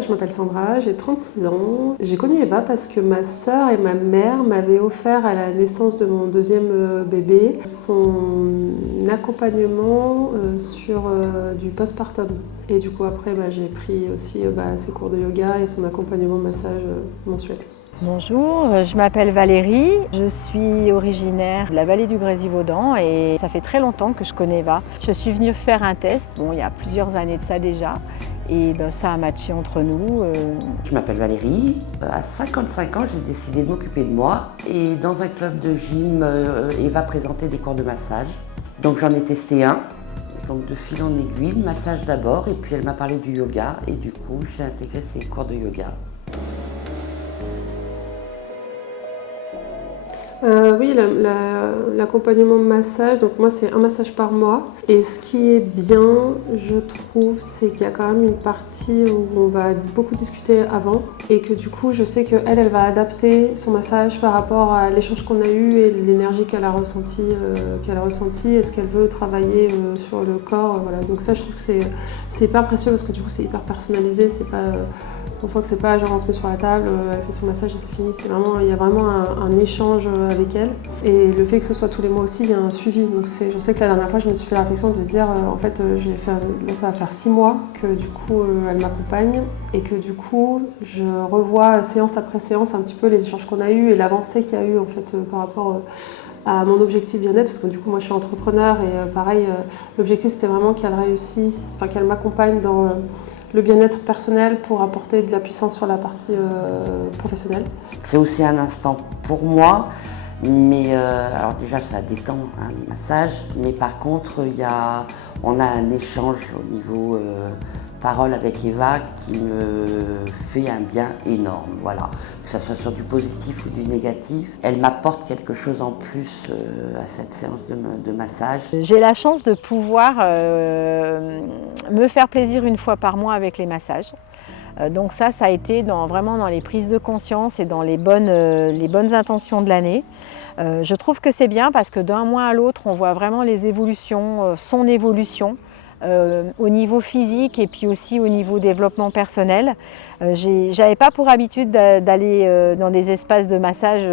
je m'appelle Sandra, j'ai 36 ans. J'ai connu Eva parce que ma sœur et ma mère m'avaient offert à la naissance de mon deuxième bébé son accompagnement sur du postpartum. Et du coup après j'ai pris aussi ses cours de yoga et son accompagnement massage mensuel. Bonjour, je m'appelle Valérie, je suis originaire de la vallée du Grésivaudan et ça fait très longtemps que je connais Eva. Je suis venue faire un test, il y a plusieurs années de ça déjà, et ça a matché entre nous. Je m'appelle Valérie, à 55 ans j'ai décidé de m'occuper de moi et dans un club de gym, Eva présentait des cours de massage. Donc j'en ai testé un, donc de fil en aiguille, le massage d'abord et puis elle m'a parlé du yoga et du coup j'ai intégré ces cours de yoga. Oui, l'accompagnement massage, donc moi c'est un massage par mois. Et ce qui est bien, je trouve, c'est qu'il y a quand même une partie où on va beaucoup discuter avant. Et que du coup, je sais qu'elle va adapter son massage par rapport à l'échange qu'on a eu et l'énergie qu'elle a ressentie et ce qu'elle veut travailler sur le corps. Voilà. Donc ça, je trouve que c'est hyper précieux parce que du coup, c'est hyper personnalisé. C'est pas, on sent que c'est pas genre on se met sur la table, elle fait son massage et c'est fini. Il y a vraiment un échange avec elle. Et le fait que ce soit tous les mois aussi, il y a un suivi. Donc je sais que la dernière fois, je me suis fait la réflexion de dire, là ça va faire 6 mois que du coup elle m'accompagne et que du coup je revois séance après séance un petit peu les échanges qu'on a eus et l'avancée qu'il y a eu en fait par rapport à mon objectif bien-être, parce que du coup moi je suis entrepreneur et pareil, l'objectif c'était vraiment qu'elle réussisse, enfin qu'elle m'accompagne dans le bien-être personnel pour apporter de la puissance sur la partie professionnelle. C'est aussi un instant pour moi, mais alors déjà ça détend les massages, mais par contre on a un échange au niveau parole avec Eva qui me fait un bien énorme, voilà. Que ce soit sur du positif ou du négatif, elle m'apporte quelque chose en plus à cette séance de massage. J'ai la chance de pouvoir me faire plaisir une fois par mois avec les massages. Donc ça a été vraiment dans les prises de conscience et dans les bonnes intentions de l'année. Je trouve que c'est bien parce que d'un mois à l'autre, on voit vraiment les évolutions, son évolution. Au niveau physique et puis aussi au niveau développement personnel. J'avais pas pour habitude d'aller dans des espaces de massage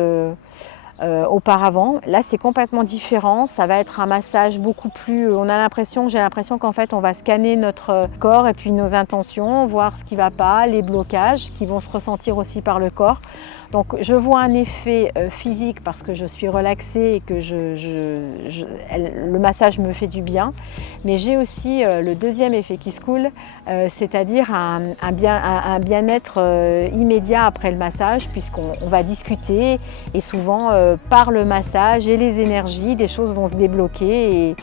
auparavant. Là c'est complètement différent, ça va être un massage beaucoup plus, j'ai l'impression qu'en fait on va scanner notre corps et puis nos intentions, voir ce qui ne va pas, les blocages qui vont se ressentir aussi par le corps. Donc je vois un effet physique parce que je suis relaxée et que le massage me fait du bien, mais j'ai aussi le deuxième effet qui se coule, c'est-à-dire un bien-être immédiat après le massage, puisqu'on va discuter et souvent par le massage et les énergies, des choses vont se débloquer et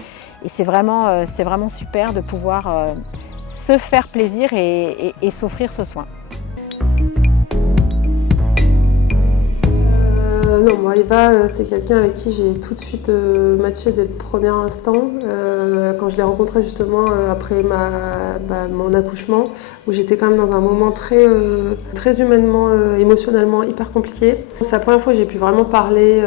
c'est vraiment super de pouvoir se faire plaisir et s'offrir ce soin. Non, moi Eva, c'est quelqu'un avec qui j'ai tout de suite matché dès le premier instant. Quand je l'ai rencontrée justement après mon accouchement, où j'étais quand même dans un moment très humainement, émotionnellement hyper compliqué. C'est la première fois que j'ai pu vraiment parler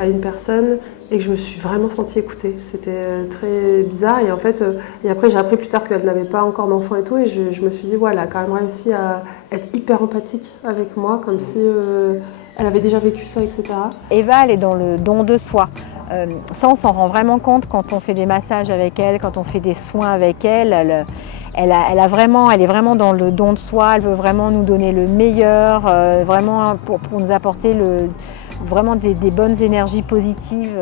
à une personne et que je me suis vraiment sentie écoutée. C'était très bizarre et en fait, et après j'ai appris plus tard qu'elle n'avait pas encore d'enfant et tout et je me suis dit, elle a quand même réussi à être hyper empathique avec moi, comme si elle avait déjà vécu ça, etc. Eva, elle est dans le don de soi. Ça, on s'en rend vraiment compte quand on fait des massages avec elle, quand on fait des soins avec elle. Elle est vraiment dans le don de soi, elle veut vraiment nous donner le meilleur, vraiment pour nous apporter vraiment des bonnes énergies positives.